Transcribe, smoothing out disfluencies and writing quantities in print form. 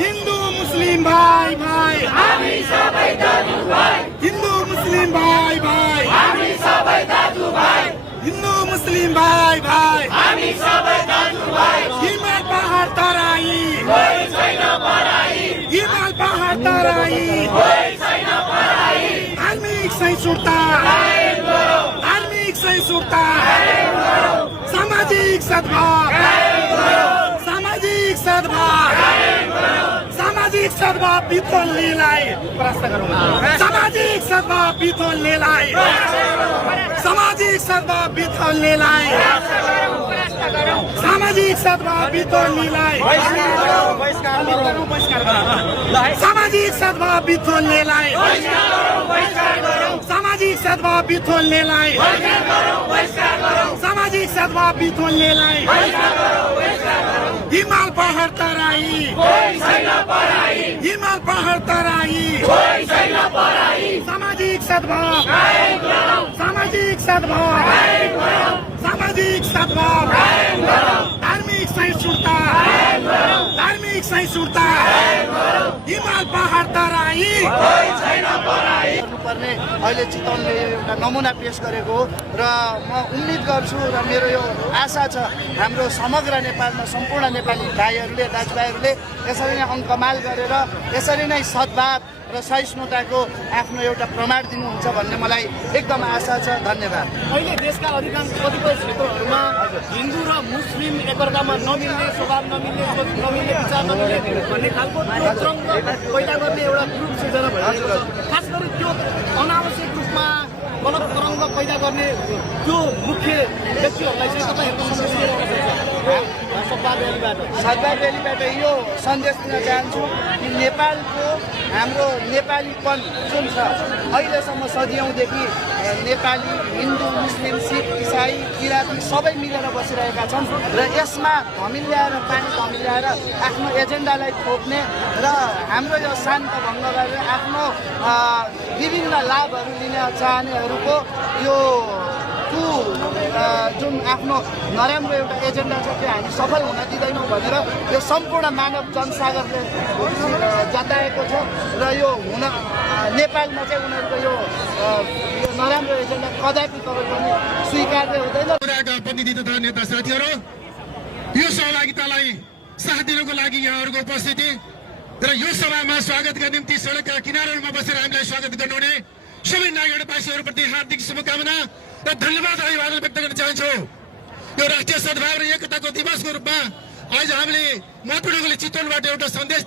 हिन्दू मुस्लिम भाइ भाइ हामी सबै दाजुभाइ हिन्दू मुस्लिम भाइ भाइ हामी सबै दाजुभाइ हिन्दू मुस्लिम भाइ भाइ हामी सबै दाजुभाइ हिमाल पहाड तराई कोही छैन पराई हिमाल पहाड तराई कोही छैन पराई धार्मिक सहिष्णुता कायम गरौँ धार्मिक सहिष्णुता कायम गरौँ सामाजिक सद्भाव कायम गरौँ सामाजिक सद्भाव कायम गरौँ सामाजिक सद्भाव बिथोल्नेलाई परास्त गरौँ सामाजिक सद्भाव बिथोल्नेलाई सामाजिक सद्भाव बिथोल्नेलाई सामाजिक सद्भाव बिथोल्नेलाई सामाजिक सद्भाव बिथोल्नेलाई सामाजिक सद्भाव बिथोल्नेलाई सामाजिक सद्भाव बिथोल्नेलाई हिमाल पहाड तराई हिमाल पहाड तराई सामाजिक सद्भाव सामाजिक सद्भाव सामाजिक सद्भाव धार्मिक सहिष्णुता धार्मिक सहिष्णुता हिमाल पहाड तराई गर्नुपर्ने अहिले चितवनले एउटा नमुना पेश गरेको र म उम्मिद गर्छु र मेरो यो आशा छ हाम्रो समग्र नेपालमा सम्पूर्ण नेपाली भाइहरूले दाजुभाइहरूले यसरी नै अङ्कमाल गरेर यसरी नै सद्भाव र सहिष्णुताको आफ्नो एउटा प्रमाण दिनुहुन्छ भन्ने मलाई एकदम आशा छ। धन्यवाद। अहिले देशका अधिकांश कतिपय क्षेत्रहरूमा हिन्दू र मुस्लिम एकअर्कामा नमिल्ने स्वभाव नमिल्ने सोच नमिल्ने विचार नमिल्ने भन्ने खालको त्यो तरङ्ग पैदा गर्ने एउटा ग्रुप सिर्जना भइरहेको छ। खास गरी त्यो अनावश्यक रूपमा गलत तरङ्ग पैदा गर्ने त्यो मुख्य व्यक्तिहरूलाई चाहिँ तपाईँहरूको सद्भाव र्यालीबाट यो सन्देश दिन चाहन्छु कि नेपालको हाम्रो नेपालीपन जुन छ अहिलेसम्म सदियौँदेखि नेपाली हिन्दू मुस्लिम सिख इसाई किराँती सबै मिलेर बसिरहेका छन् र यसमा धमिल्याएर पानी धमिल्याएर आफ्नो एजेन्डालाई थोप्ने र हाम्रो यो शान्त भङ्ग गरेर आफ्नो विभिन्न लाभहरू लिन चाहनेहरूको यो जुन आफ्नो नराम्रो एउटा एजेन्डा छ त्यो हामी सफल हुन दिँदैनौँ भनेर यो सम्पूर्ण मानव जनसागरले जताएको छ र यो हुन नेपालमा चाहिँ उनीहरूको यो नराम्रो एजेन्डा कदापि तपाईँ पनि स्वीकार्य हुँदैन। प्रतिनिधि तथा नेता साथीहरू यो सहभागितालाई साथ दिनको लागि यहाँहरूको उपस्थिति र यो सभामा स्वागतका निम्ति सडकका किनारहरूमा बसेर हामीलाई स्वागत गर्नुहुने सबै नागरिकवासीहरूप्रति हार्दिक शुभकामना र धन्यवाद अभिवादन व्यक्त गर्न चाहन्छु। यो राष्ट्रिय सद्भाव र एकताको दिवसको रूपमा आज हामीले महत्त्वपूर्ण चितवनबाट एउटा सन्देश